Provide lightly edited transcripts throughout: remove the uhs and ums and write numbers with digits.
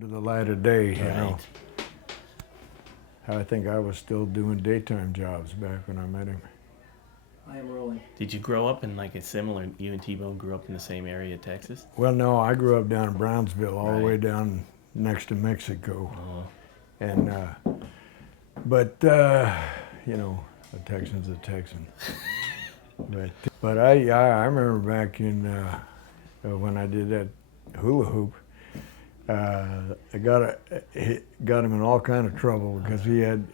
into the light of day, you Right. know. I think I was still doing daytime jobs back when I met him. I am rolling. Did you grow up in like a similar, you and T-Bone grew up in the same area of Texas? Well, no, I grew up down in Brownsville, all the Right. way down next to Mexico. Oh, And, you know, a Texan's a Texan. But I remember back in, when I did that hula hoop, I got him in all kind of trouble because he had,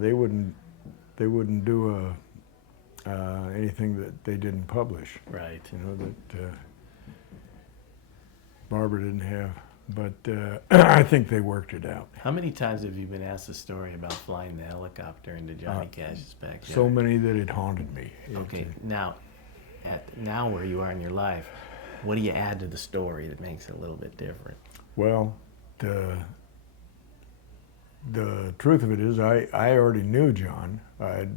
they wouldn't do anything that they didn't publish. right. You know, that Barbara didn't have. But I think they worked it out. How many times have you been asked a story about flying the helicopter into Johnny Cash's backyard? So many that it haunted me. Okay, now where you are in your life, what do you add to the story that makes it a little bit different? Well, the truth of it is, I already knew John as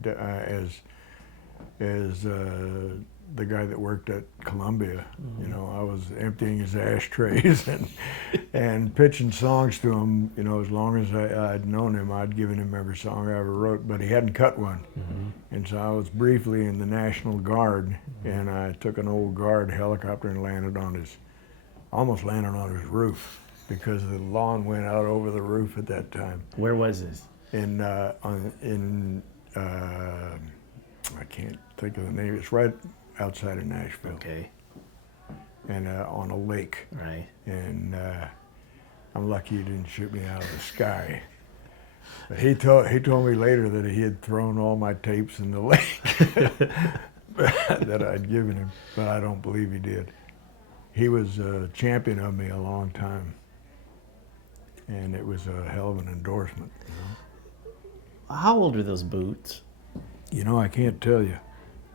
the guy that worked at Columbia. Mm-hmm. You know, I was emptying his ashtrays and pitching songs to him. You know, as long as I'd known him, I'd given him every song I ever wrote. But he hadn't cut one, Mm-hmm. and so I was briefly in the National Guard, and I took an old Guard helicopter and almost landed on his roof because the lawn went out over the roof at that time. Where was this? I can't think of the name. It's right outside of Nashville, Okay, and on a lake. right. And I'm lucky he didn't shoot me out of the sky. But he told me later that he had thrown all my tapes in the lake that I'd given him, but I don't believe he did. He was a champion of me a long time, and it was a hell of an endorsement. You know? How old are those boots? You know, I can't tell you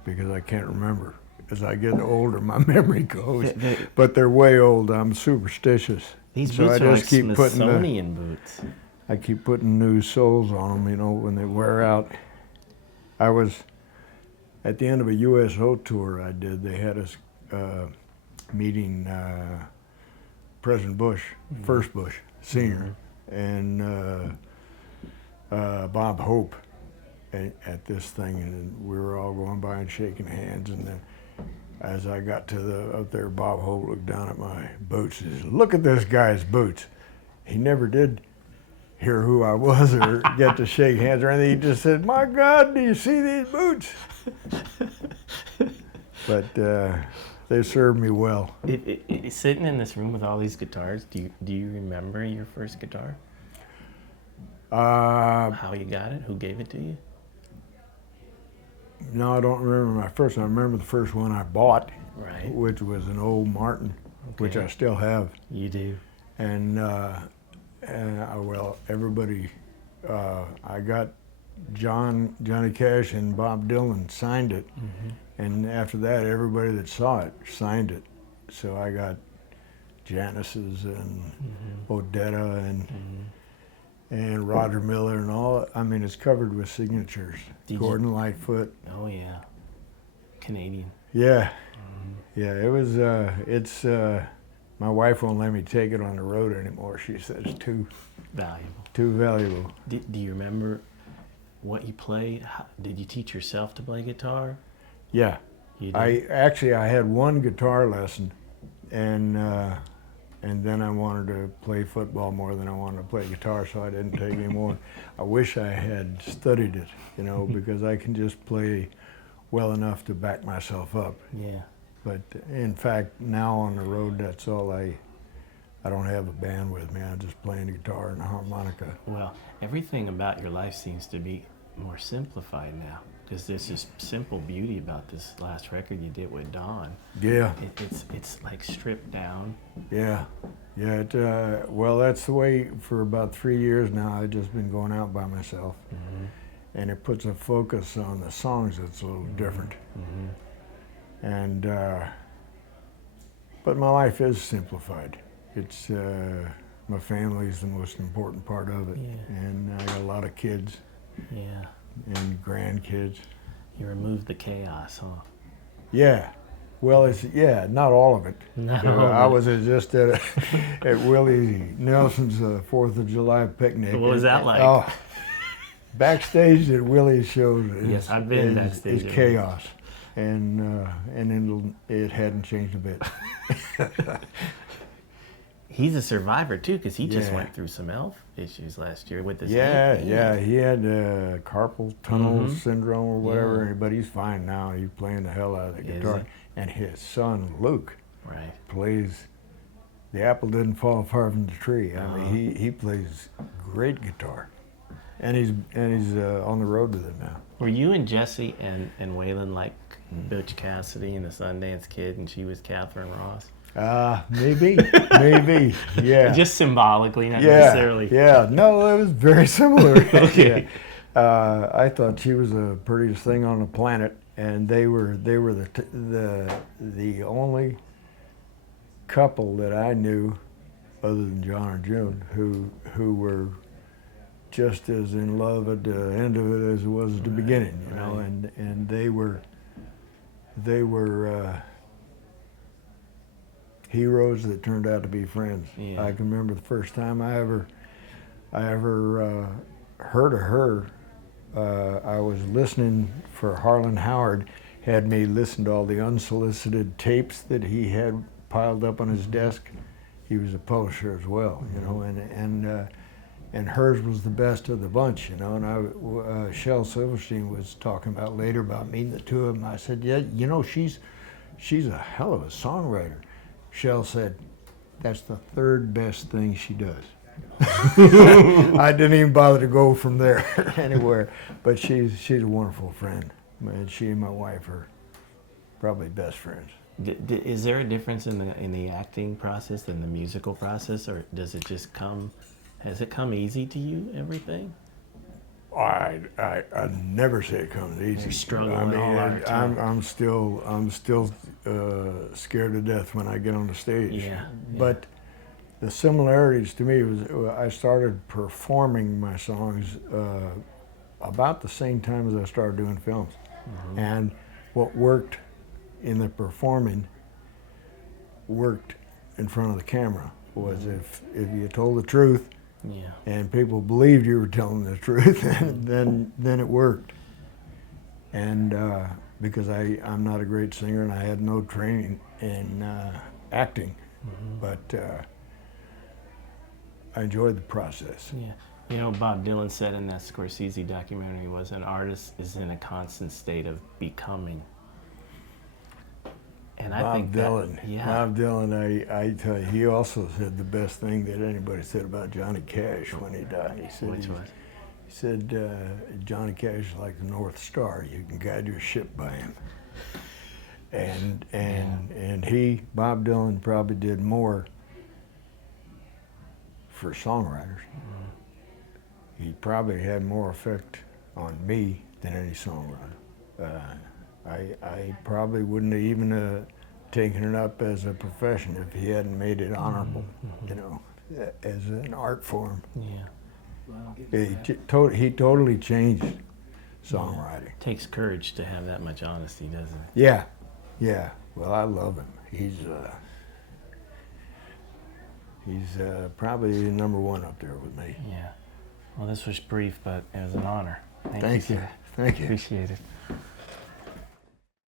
because I can't remember. As I get older, my memory goes. But they're way old. I'm superstitious. These So boots I are just like keep putting Smithsonian boots. I keep putting new soles on them, you know, when they wear out. I was at the end of a USO tour I did. They had us meeting President Bush, first Bush, Sr., and Bob Hope at this thing, and we were all going by and shaking hands. And then as I got to up there, Bob Hope looked down at my boots and said, "Look at this guy's boots." He never did hear who I was or get to shake hands or anything. He just said, "My God, do you see these boots?" But they served me well. Sitting in this room with all these guitars, do you remember your first guitar? How you got it? Who gave it to you? No, I don't remember my first one. I remember the first one I bought, Right. which was an old Martin, which Okay. I still have. You do. And well, everybody, I got Johnny Cash and Bob Dylan signed it. Mm-hmm. And after that, everybody that saw it signed it. So I got Janis's and Odetta and Roger Miller and all. I mean, it's covered with signatures. Did you- Gordon Lightfoot. Oh yeah. Canadian. Yeah, yeah. It was. My wife won't let me take it on the road anymore. She says it's too Valuable. valuable. Do you remember what you played? Did you teach yourself to play guitar? Yeah. You did. I had one guitar lesson, and then I wanted to play football more than I wanted to play guitar, so I didn't take any more. I wish I had studied it, you know, because I can just play well enough to back myself up. Yeah. But in fact, now on the road, that's all I don't have a band with me. I'm just playing the guitar and the harmonica. Well, everything about your life seems to be more simplified now, because there's this simple beauty about this last record you did with Don. Yeah, It's like stripped down. yeah. Well, that's the way for about 3 years now. I've just been going out by myself. Mm-hmm. And it puts a focus on the songs that's a little different. Mm-hmm. And but my life is simplified. It's my family is the most important part of it, Yeah. and I got a lot of kids Yeah. and grandkids. You removed the chaos, huh? Yeah, Well, it's not all of it. No, I was just at Willie Nelson's 4th of July picnic. What was that like? Oh, backstage at Willie's shows Yes, I've been backstage is at chaos, and it hadn't changed a bit. He's a survivor too, because he just Yeah. went through some health issues last year with his Yeah, knee. yeah, he had carpal tunnel Mhm. syndrome or whatever, Yeah. but he's fine now. He's playing the hell out of the Is guitar, he? and his son Luke Right. plays. The apple didn't fall far from the tree. I mean, he plays great guitar, and he's on the road with it now. Were you and Jesse and Waylon like Butch Cassidy and the Sundance Kid, and she was Catherine Ross? Maybe, maybe, yeah. Just symbolically, not Yeah, necessarily. yeah. No, it was very similar. Okay. Yeah. I thought she was the prettiest thing on the planet, and they were the only couple that I knew, other than John and June, who were just as in love at the end of it as it was at the beginning. You know, right. and they were heroes that turned out to be friends. Yeah. I can remember the first time I ever heard of her. I was listening for Harlan Howard, had me listen to all the unsolicited tapes that he had piled up on his desk. He was a publisher as well, you know, and hers was the best of the bunch, you know. And Shel Silverstein was talking about later about meeting the two of them. I said, yeah, you know, she's a hell of a songwriter. Shel said, that's the third best thing she does. I didn't even bother to go from there anywhere, but she's a wonderful friend. And she and my wife are probably best friends. Is there a difference in the acting process than the musical process, or does it just come? Has it come easy to you? Everything? I never say it comes easy. You're struggling I mean, all our time. I'm still scared to death when I get on the stage. Yeah. But the similarities to me was I started performing my songs about the same time as I started doing films, and what worked in the performing worked in front of the camera. Was if you told the truth. Yeah. And people believed you were telling the truth, then it worked. And because I'm not a great singer and I had no training in acting, but I enjoyed the process. Yeah. You know, Bob Dylan said in that Scorsese documentary was an artist is in a constant state of becoming. And I think Dylan. yeah. Bob Dylan, I tell you, he also said the best thing that anybody said about Johnny Cash when he died. He said, Which was? He said, Johnny Cash is like the North Star. You can guide your ship by him. And Bob Dylan probably did more for songwriters. He probably had more effect on me than any songwriter. I probably wouldn't have even taken it up as a profession if he hadn't made it honorable, you know, as an art form. Yeah. Well, I'll give you He that. totally changed songwriting. Takes courage to have that much honesty, doesn't it? Yeah, yeah. Well, I love him. He's probably number one up there with me. Yeah. Well, this was brief, but it was an honor. Thank you. Sir. Thank you. Appreciate it.